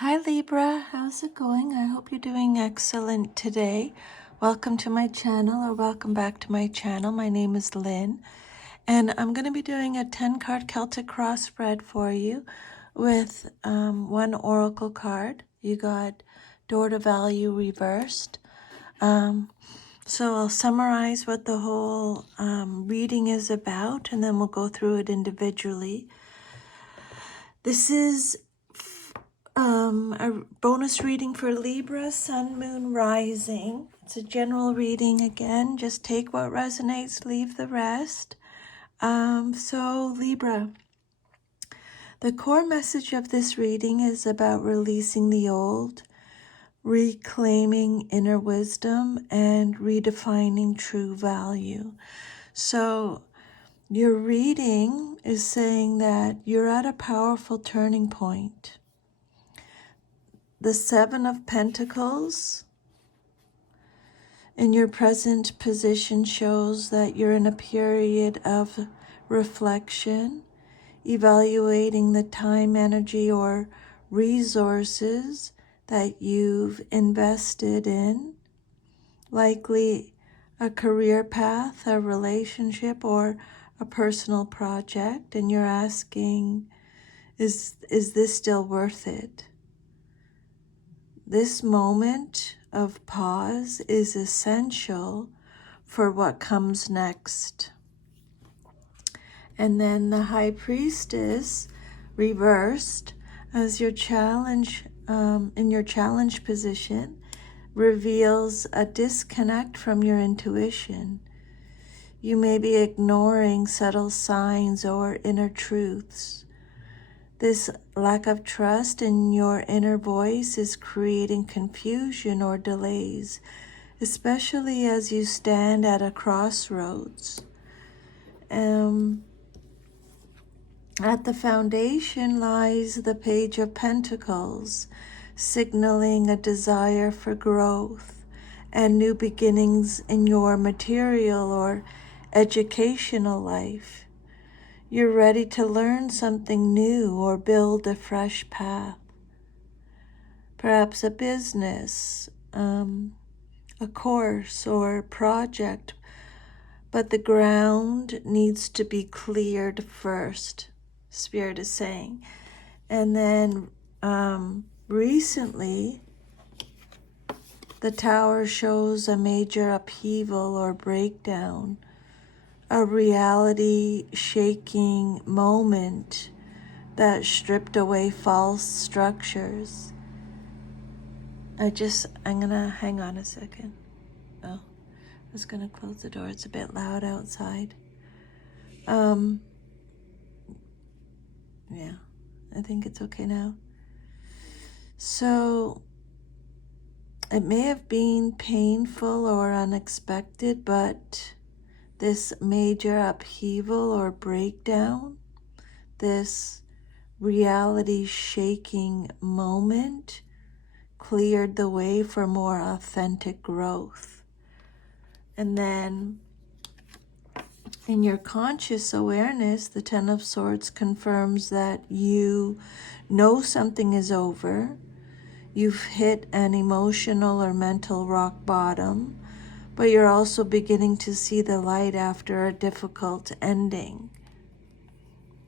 Hi Libra, how's it going? I hope you're doing excellent today. Welcome to my channel, or welcome back to my channel. My name is Lynn, and I'm going to be doing a 10-card Celtic cross spread for you with one oracle card. You got Door to Value reversed. So I'll summarize what the whole reading is about, and then we'll go through it individually. This is a bonus reading for Libra, Sun, Moon, Rising. It's a general reading again. Just take what resonates, leave the rest. So Libra, the core message of this reading is about releasing the old, reclaiming inner wisdom, and redefining true value. So your reading is saying that you're at a powerful turning point. The Seven of Pentacles in your present position shows that you're in a period of reflection, evaluating the time, energy, or resources that you've invested in, likely a career path, a relationship, or a personal project, and you're asking, is this still worth it? This moment of pause is essential for what comes next. And then the High Priestess reversed as your challenge, in your challenge position, reveals a disconnect from your intuition. You may be ignoring subtle signs or inner truths. This lack of trust in your inner voice is creating confusion or delays, especially as you stand at a crossroads. At the foundation lies the Page of Pentacles, signaling a desire for growth and new beginnings in your material or educational life. You're ready to learn something new or build a fresh path. Perhaps a business, a course or project, but the ground needs to be cleared first, Spirit is saying. And then recently, the Tower shows a major upheaval or breakdown, a reality-shaking moment that stripped away false structures. I'm gonna hang on a second. Oh, I was gonna close the door. It's a bit loud outside. Yeah, I think it's okay now. So it may have been painful or unexpected, but this major upheaval or breakdown, this reality-shaking moment, cleared the way for more authentic growth. And then in your conscious awareness, the Ten of Swords confirms that you know something is over. You've hit an emotional or mental rock bottom, but you're also beginning to see the light after a difficult ending.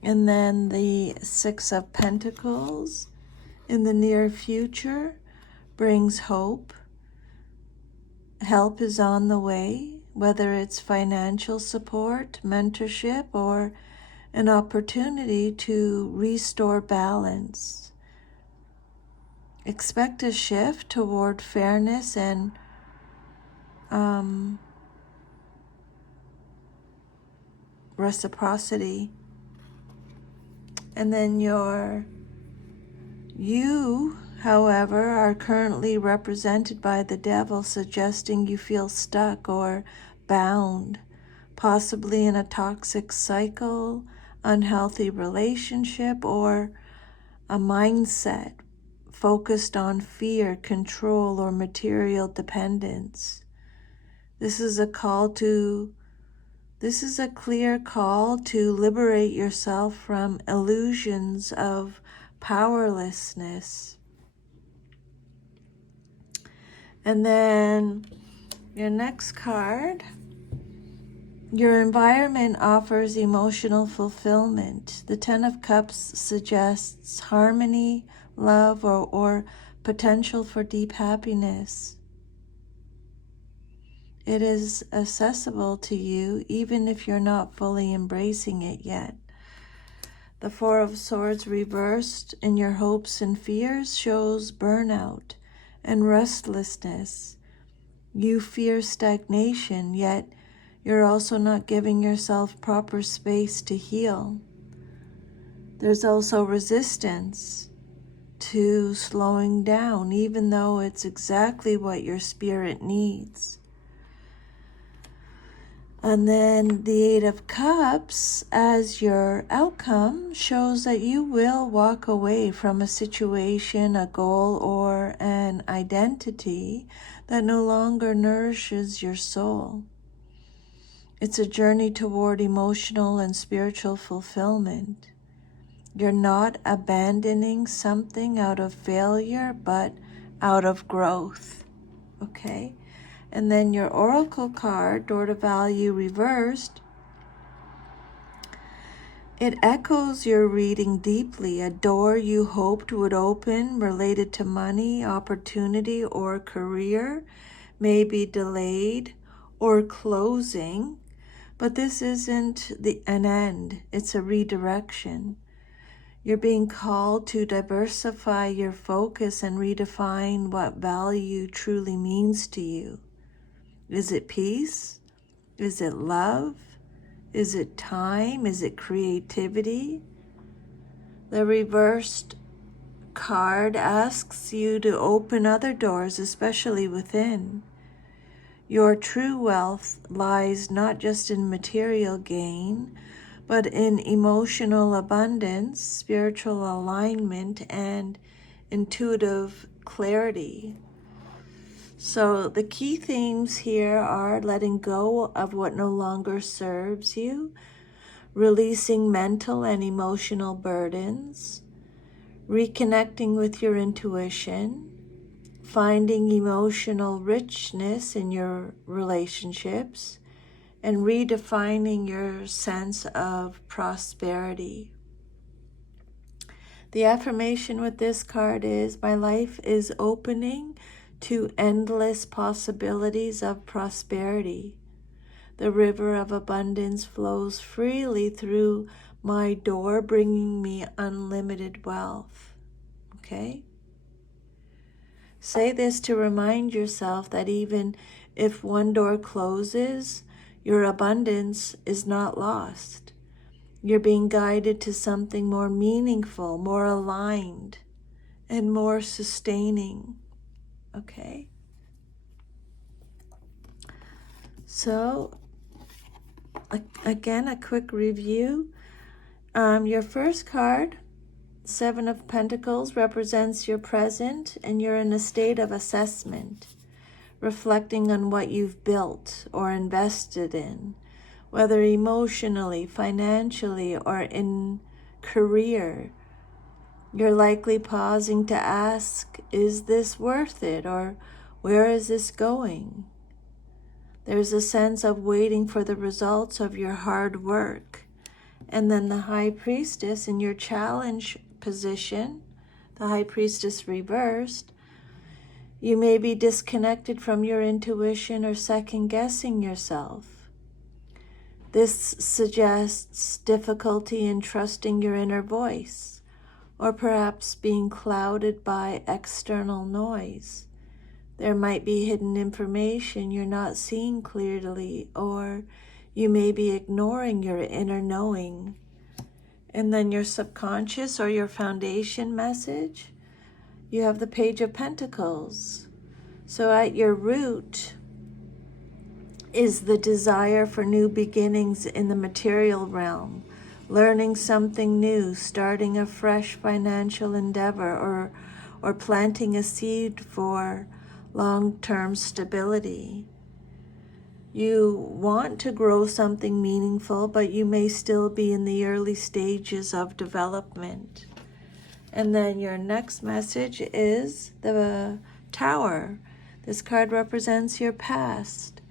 And then the Six of Pentacles in the near future brings hope. Help is on the way, whether it's financial support, mentorship, or an opportunity to restore balance. Expect a shift toward fairness and reciprocity. And then you, however, are currently represented by the devil, suggesting you feel stuck or bound, possibly in a toxic cycle, unhealthy relationship, or a mindset focused on fear, control, or material dependence. This is a clear call to liberate yourself from illusions of powerlessness. And then your next card, your environment offers emotional fulfillment. The Ten of Cups suggests harmony, love, or potential for deep happiness. It is accessible to you even if you're not fully embracing it yet. The Four of Swords reversed in your hopes and fears shows burnout and restlessness. You fear stagnation, yet you're also not giving yourself proper space to heal. There's also resistance to slowing down, even though it's exactly what your spirit needs. And then the Eight of Cups as your outcome shows that you will walk away from a situation, a goal, or an identity that no longer nourishes your soul. It's a journey toward emotional and spiritual fulfillment. You're not abandoning something out of failure, but out of growth. Okay? And then your oracle card, Door to Value reversed, it echoes your reading deeply. A door you hoped would open related to money, opportunity, or career may be delayed or closing, but this isn't an end. It's a redirection. You're being called to diversify your focus and redefine what value truly means to you. Is it peace? Is it love? Is it time? Is it creativity? The reversed card asks you to open other doors, especially within. Your true wealth lies not just in material gain, but in emotional abundance, spiritual alignment, and intuitive clarity. So the key themes here are letting go of what no longer serves you, releasing mental and emotional burdens, reconnecting with your intuition, finding emotional richness in your relationships, and redefining your sense of prosperity. The affirmation with this card is, my life is opening to endless possibilities of prosperity. The river of abundance flows freely through my door, bringing me unlimited wealth. Okay? Say this to remind yourself that even if one door closes, your abundance is not lost. You're being guided to something more meaningful, more aligned, and more sustaining. Okay? So, again, a quick review. Your first card, Seven of Pentacles, represents your present, and you're in a state of assessment, reflecting on what you've built or invested in, whether emotionally, financially, or in career. You're likely pausing to ask, is this worth it, or where is this going? There's a sense of waiting for the results of your hard work. And then the High Priestess in your challenge position, the High Priestess reversed, you may be disconnected from your intuition or second-guessing yourself. This suggests difficulty in trusting your inner voice, or perhaps being clouded by external noise. There might be hidden information you're not seeing clearly, or you may be ignoring your inner knowing. And then your subconscious or your foundation message, you have the Page of Pentacles. So at your root is the desire for new beginnings in the material realm, learning something new, starting a fresh financial endeavor, or planting a seed for long-term stability. You want to grow something meaningful, but you may still be in the early stages of development. And then your next message is the Tower. This card represents your past.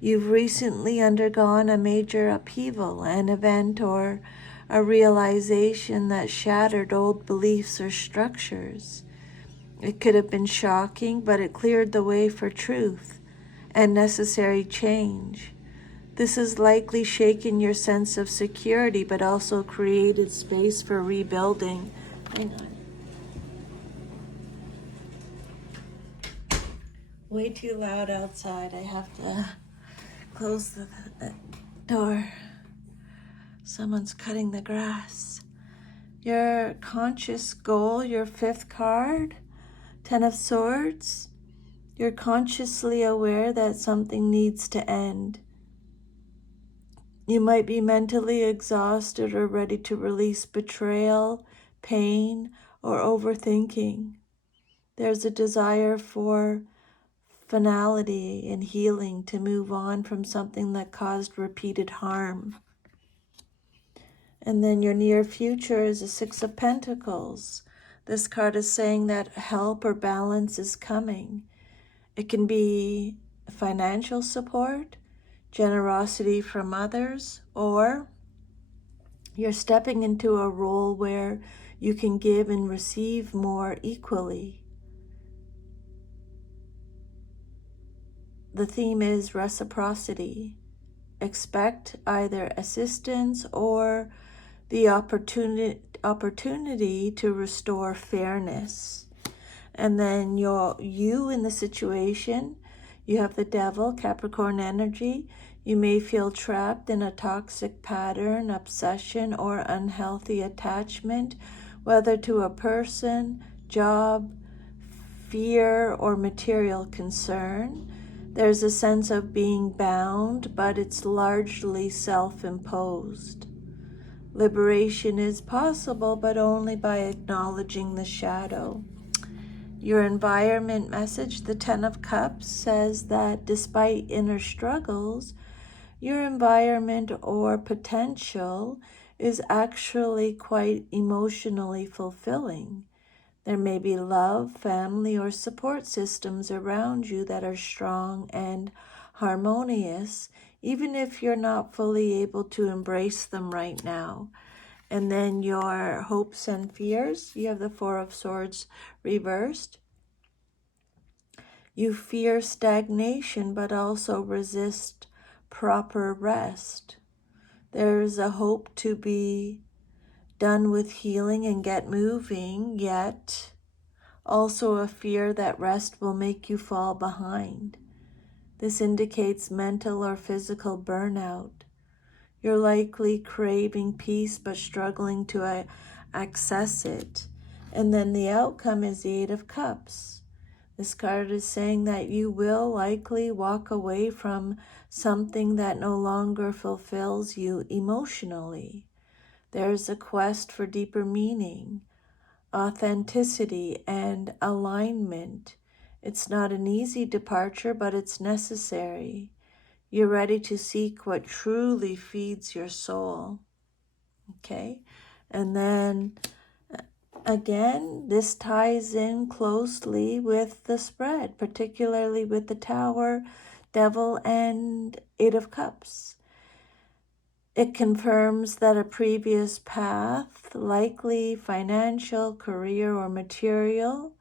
You've recently undergone a major upheaval, an event or a realization that shattered old beliefs or structures. It could have been shocking, but it cleared the way for truth and necessary change. This has likely shaken your sense of security, but also created space for rebuilding. Hang on. Way too loud outside. I have to close the door. Someone's cutting the grass. Your conscious goal, your fifth card, Ten of Swords. You're consciously aware that something needs to end. You might be mentally exhausted or ready to release betrayal, pain, or overthinking. There's a desire for finality and healing, to move on from something that caused repeated harm. And then your near future is a Six of Pentacles. This card is saying that help or balance is coming. It can be financial support, generosity from others, or you're stepping into a role where you can give and receive more equally. The theme is reciprocity. Expect either assistance or the opportunity to restore fairness. And then you in the situation, you have the Devil, Capricorn energy. You may feel trapped in a toxic pattern, obsession, or unhealthy attachment, whether to a person, job, fear, or material concern. There's a sense of being bound, but it's largely self-imposed. Liberation is possible, but only by acknowledging the shadow. Your environment message, the Ten of Cups, says that despite inner struggles, your environment or potential is actually quite emotionally fulfilling. There may be love, family, or support systems around you that are strong and harmonious, even if you're not fully able to embrace them right now. And then your hopes and fears, you have the Four of Swords reversed. You fear stagnation, but also resist proper rest. There's a hope to be done with healing and get moving, yet also a fear that rest will make you fall behind. This indicates mental or physical burnout. You're likely craving peace but struggling to access it. And then the outcome is the Eight of Cups. This card is saying that you will likely walk away from something that no longer fulfills you emotionally. There's a quest for deeper meaning, authenticity, and alignment. It's not an easy departure, but it's necessary. You're ready to seek what truly feeds your soul. Okay? And then again, this ties in closely with the spread, particularly with the Tower, Devil, and Eight of Cups. It confirms that a previous path, likely financial, career, or material,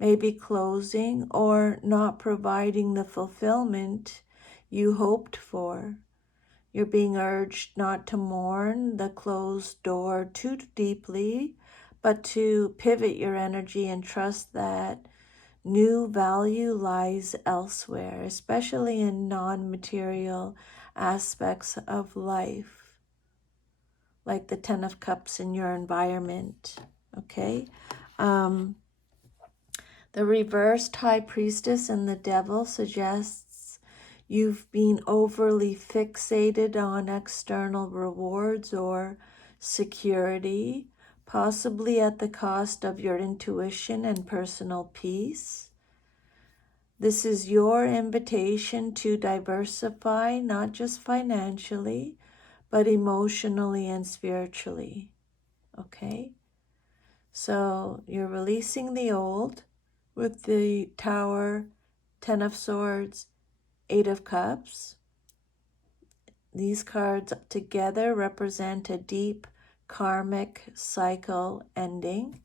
may be closing or not providing the fulfillment you hoped for. You're being urged not to mourn the closed door too deeply, but to pivot your energy and trust that new value lies elsewhere, especially in non-material aspects of life, like the Ten of Cups in your environment, okay? The reversed High Priestess and the Devil suggests you've been overly fixated on external rewards or security, possibly at the cost of your intuition and personal peace. This is your invitation to diversify, not just financially, but emotionally and spiritually, okay? So you're releasing the old with the Tower Ten of Swords, Eight of Cups. These cards together represent a deep karmic cycle ending.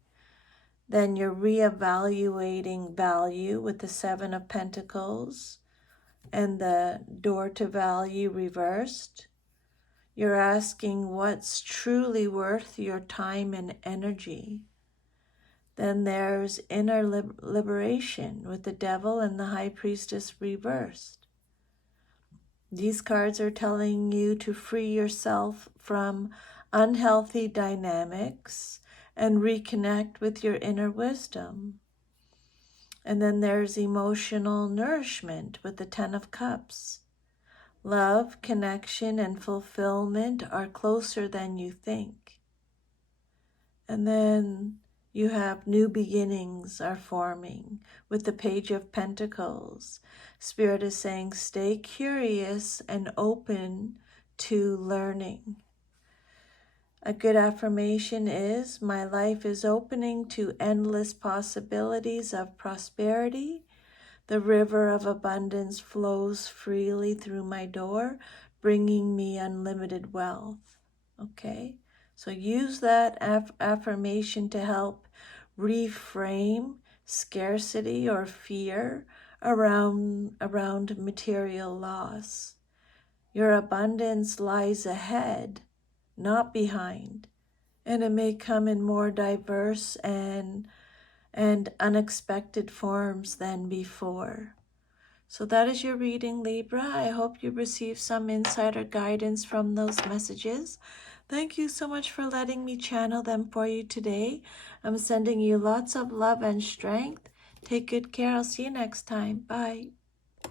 Then you're reevaluating value with the Seven of Pentacles and the door to value reversed. You're asking what's truly worth your time and energy. Then there's inner liberation with the Devil and the High Priestess reversed. These cards are telling you to free yourself from unhealthy dynamics and reconnect with your inner wisdom. And then there's emotional nourishment with the Ten of Cups. Love, connection, and fulfillment are closer than you think. And then you have new beginnings are forming with the Page of Pentacles. Spirit is saying, stay curious and open to learning. A good affirmation is, my life is opening to endless possibilities of prosperity. The river of abundance flows freely through my door, bringing me unlimited wealth. Okay, so use that affirmation to help reframe scarcity or fear around material loss. Your abundance lies ahead, not behind, and it may come in more diverse and unexpected forms than before. So that is your reading, Libra. I hope you receive some insight or guidance from those messages. Thank you so much for letting me channel them for you today. I'm sending you lots of love and strength. Take good care. I'll see you next time. Bye.